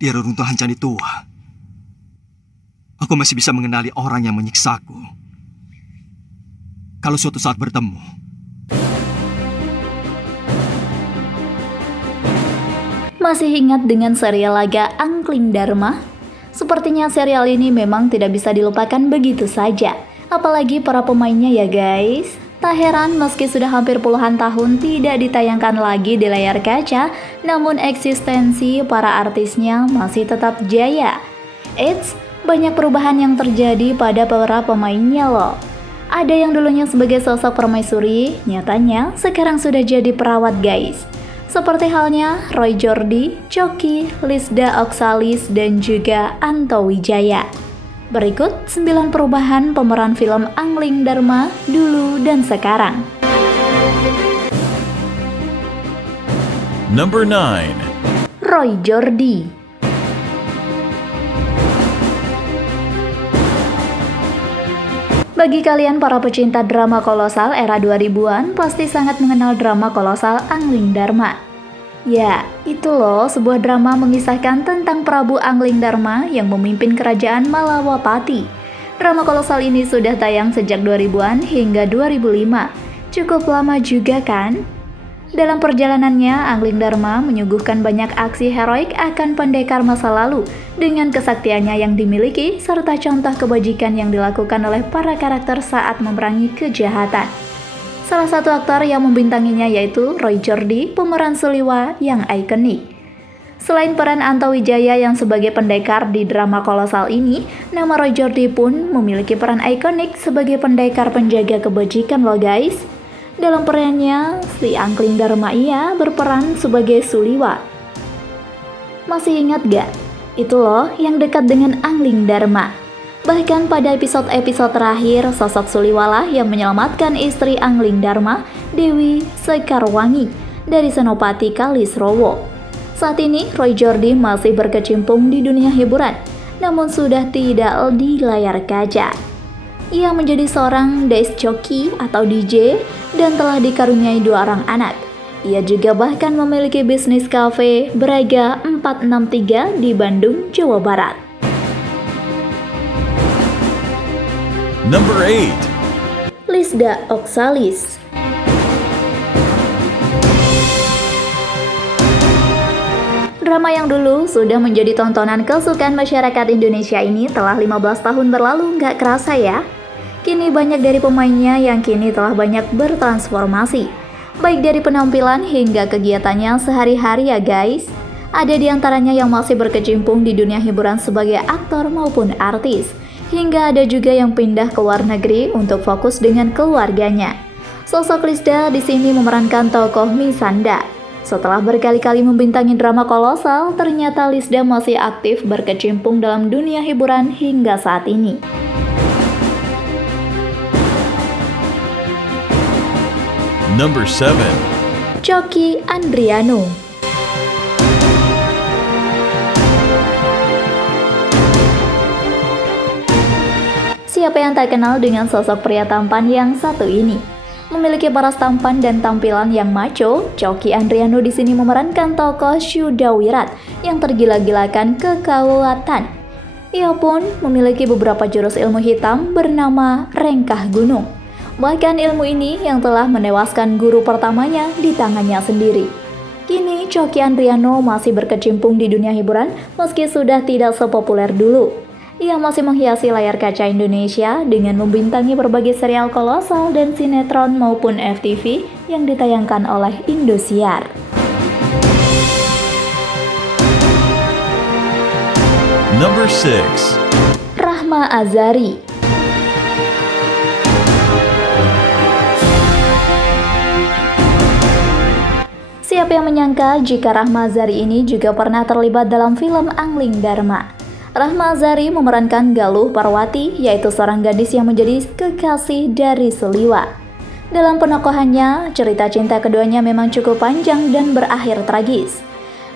Di reruntuhan candi tua, aku masih bisa mengenali orang yang menyiksaku. Kalau suatu saat bertemu, masih ingat dengan serial laga Angling Dharma? Sepertinya serial ini memang tidak bisa dilupakan begitu saja. Apalagi para pemainnya ya guys. Tak heran meski sudah hampir puluhan tahun tidak ditayangkan lagi di layar kaca, namun eksistensi para artisnya masih tetap jaya. Eits, banyak perubahan yang terjadi pada para pemainnya loh. Ada yang dulunya sebagai sosok permaisuri, nyatanya sekarang sudah jadi perawat guys. Seperti halnya Roy Jordi, Choky, Lisda Oxalis, dan juga Anto Wijaya. Berikut 9 perubahan pemeran film Angling Dharma dulu dan sekarang. Number 9. Roy Jordi. Bagi kalian para pecinta drama kolosal era 2000-an, pasti sangat mengenal drama kolosal Angling Dharma. Ya, itu loh sebuah drama mengisahkan tentang Prabu Angling Dharma yang memimpin kerajaan Malawapati. Drama kolosal ini sudah tayang sejak 2000-an hingga 2005. Cukup lama juga kan? Dalam perjalanannya, Angling Dharma menyuguhkan banyak aksi heroik akan pendekar masa lalu dengan kesaktiannya yang dimiliki serta contoh kebajikan yang dilakukan oleh para karakter saat memerangi kejahatan. Salah satu aktor yang membintanginya yaitu Roy Jordi, pemeran Suliwa yang ikonik. Selain peran Anto Wijaya yang sebagai pendekar di drama kolosal ini, nama Roy Jordi pun memiliki peran ikonik sebagai pendekar penjaga kebajikan loh guys. Dalam perannya, si Angling Dharma ia berperan sebagai Suliwa. Masih ingat gak? Itu loh yang dekat dengan Angling Dharma. Bahkan pada episode-episode terakhir, sosok Suliwalah yang menyelamatkan istri Angling Dharma, Dewi Sekarwangi, dari Senopati Kalisrowo. Saat ini, Roy Jordi masih berkecimpung di dunia hiburan, namun sudah tidak di layar kaca. Ia menjadi seorang disc jockey atau DJ dan telah dikaruniai 2 orang anak. Ia juga bahkan memiliki bisnis kafe Braga 463 di Bandung, Jawa Barat. Number 8. Lisda Oxalis. Drama yang dulu sudah menjadi tontonan kesukaan masyarakat Indonesia ini telah 15 tahun berlalu, nggak kerasa ya? Kini banyak dari pemainnya yang kini telah banyak bertransformasi, baik dari penampilan hingga kegiatannya sehari-hari ya guys. Ada di antaranya yang masih berkecimpung di dunia hiburan sebagai aktor maupun artis. Hingga ada juga yang pindah ke luar negeri untuk fokus dengan keluarganya. Sosok Lisda di sini memerankan tokoh Misanda. Setelah berkali-kali membintangi drama kolosal, ternyata Lisda masih aktif berkecimpung dalam dunia hiburan hingga saat ini. Number 7. Choky Andriano. Siapa yang tak kenal dengan sosok pria tampan yang satu ini? Memiliki paras tampan dan tampilan yang macho, Choky Andriano di sini memerankan tokoh Syudawirat yang tergila-gilakan kekuatan. Ia pun memiliki beberapa jurus ilmu hitam bernama Rengkah Gunung. Bahkan ilmu ini yang telah menewaskan guru pertamanya di tangannya sendiri. Kini Choky Andriano masih berkecimpung di dunia hiburan meski sudah tidak sepopuler dulu. Ia masih menghiasi layar kaca Indonesia dengan membintangi berbagai serial kolosal dan sinetron maupun FTV yang ditayangkan oleh Indosiar. Number 6. Rahma Azhari. Siapa yang menyangka jika Rahma Azhari ini juga pernah terlibat dalam film Angling Dharma. Rahma Azhari memerankan Galuh Parwati, yaitu seorang gadis yang menjadi kekasih dari Suliwa. Dalam penokohannya, cerita cinta keduanya memang cukup panjang dan berakhir tragis.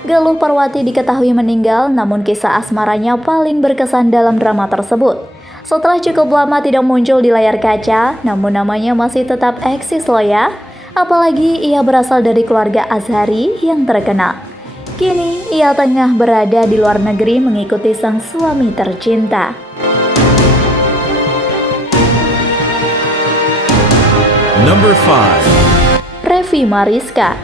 Galuh Parwati diketahui meninggal, namun kisah asmaranya paling berkesan dalam drama tersebut. Setelah cukup lama tidak muncul di layar kaca, namun namanya masih tetap eksis loh ya. Apalagi ia berasal dari keluarga Azhari yang terkenal. Kini, ia tengah berada di luar negeri mengikuti sang suami tercinta. Number 5. Revi Mariska.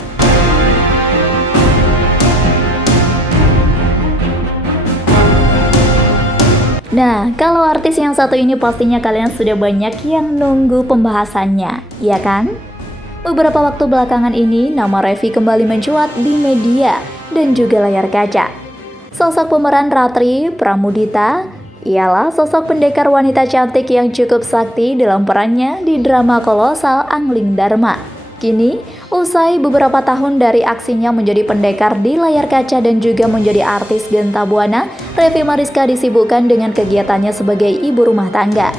Nah, kalau artis yang satu ini pastinya kalian sudah banyak yang nunggu pembahasannya, ya kan? Beberapa waktu belakangan ini, nama Revi kembali mencuat di media dan juga layar kaca. Sosok pemeran Ratri Pramudita ialah sosok pendekar wanita cantik yang cukup sakti dalam perannya di drama kolosal Angling Dharma. Kini, usai beberapa tahun dari aksinya menjadi pendekar di layar kaca dan juga menjadi artis Genta Buana, Revi Mariska disibukkan dengan kegiatannya sebagai ibu rumah tangga.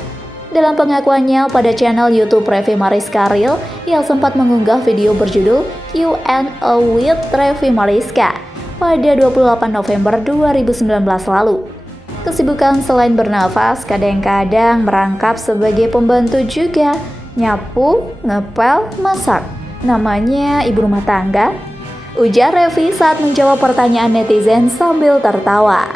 Dalam pengakuannya pada channel YouTube Revi Mariska Real, ia sempat mengunggah video berjudul Q&A with Revi Mariska pada 28 November 2019 lalu. Kesibukan selain bernafas, kadang-kadang merangkap sebagai pembantu juga, nyapu, ngepel, masak. Namanya ibu rumah tangga, ujar Revi saat menjawab pertanyaan netizen sambil tertawa.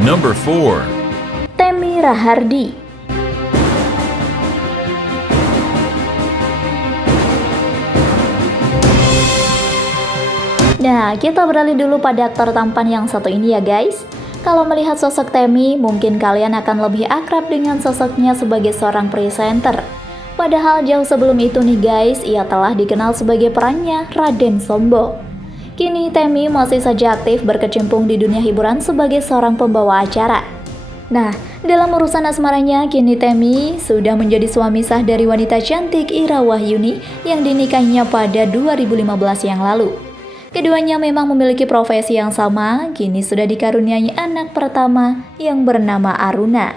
Number 4. Temi Rahardi. Nah, kita beralih dulu pada aktor tampan yang satu ini ya guys. Kalau melihat sosok Temi, mungkin kalian akan lebih akrab dengan sosoknya sebagai seorang presenter. Padahal jauh sebelum itu nih guys, ia telah dikenal sebagai perannya Raden Sombo. Kini Temi masih saja aktif berkecimpung di dunia hiburan sebagai seorang pembawa acara. Nah, dalam urusan asmaranya, kini Temi sudah menjadi suami sah dari wanita cantik Ira Wahyuni yang dinikahinya pada 2015 yang lalu. Keduanya memang memiliki profesi yang sama, kini sudah dikaruniai anak pertama yang bernama Aruna.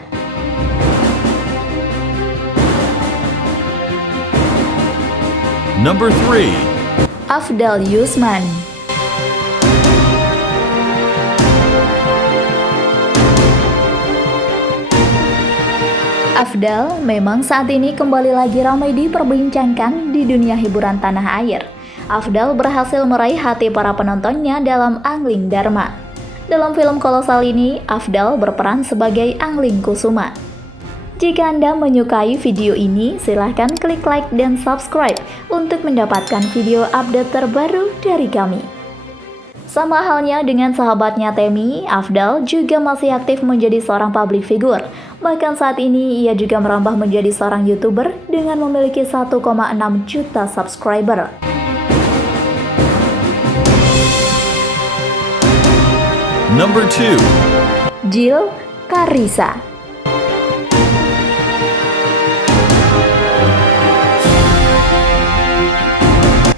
Number 3. Afdal Yusman. Afdal memang saat ini kembali lagi ramai diperbincangkan di dunia hiburan tanah air. Afdal berhasil meraih hati para penontonnya dalam Angling Dharma. Dalam film kolosal ini, Afdal berperan sebagai Angling Kusuma. Jika Anda menyukai video ini, silahkan klik like dan subscribe untuk mendapatkan video update terbaru dari kami. Sama halnya dengan sahabatnya Temi, Afdal juga masih aktif menjadi seorang public figure. Bahkan saat ini ia juga merambah menjadi seorang YouTuber dengan memiliki 1,6 juta subscriber. Number 2. Jill Karissa.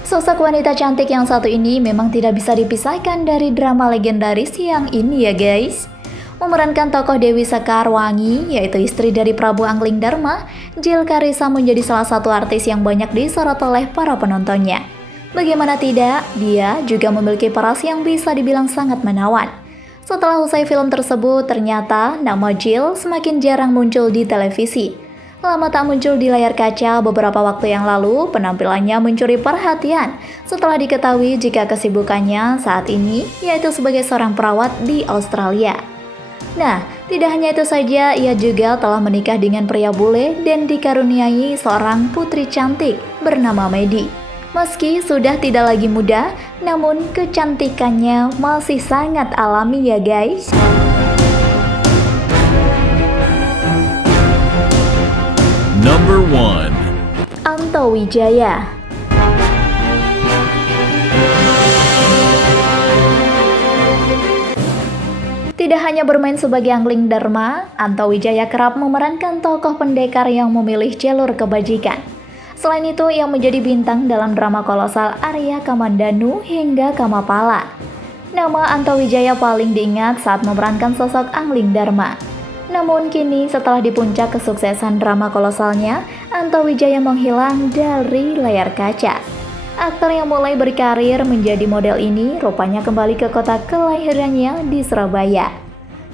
Sosok wanita cantik yang satu ini memang tidak bisa dipisahkan dari drama legendaris yang ini ya guys. Memerankan tokoh Dewi Sekarwangi, yaitu istri dari Prabu Angling Dharma, Jill Karissa menjadi salah satu artis yang banyak disorot oleh para penontonnya. Bagaimana tidak, dia juga memiliki paras yang bisa dibilang sangat menawan. Setelah usai film tersebut, ternyata nama Jill semakin jarang muncul di televisi. Lama tak muncul di layar kaca, beberapa waktu yang lalu penampilannya mencuri perhatian setelah diketahui jika kesibukannya saat ini yaitu sebagai seorang perawat di Australia. Nah, tidak hanya itu saja, ia juga telah menikah dengan pria bule dan dikaruniai seorang putri cantik bernama Medi. Meski sudah tidak lagi muda, namun kecantikannya masih sangat alami ya guys. Number 1. Anto Wijaya. Tidak hanya bermain sebagai Angling Dharma, Anto Wijaya kerap memerankan tokoh pendekar yang memilih jalur kebajikan. Selain itu, ia menjadi bintang dalam drama kolosal Arya Kamandanu hingga Kamapala. Nama Anto Wijaya paling diingat saat memerankan sosok Angling Dharma. Namun kini setelah di puncak kesuksesan drama kolosalnya, Anto Wijaya menghilang dari layar kaca. Aktor yang mulai berkarir menjadi model ini rupanya kembali ke kota kelahirannya di Surabaya.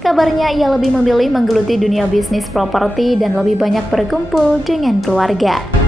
Kabarnya ia lebih memilih menggeluti dunia bisnis properti dan lebih banyak berkumpul dengan keluarga.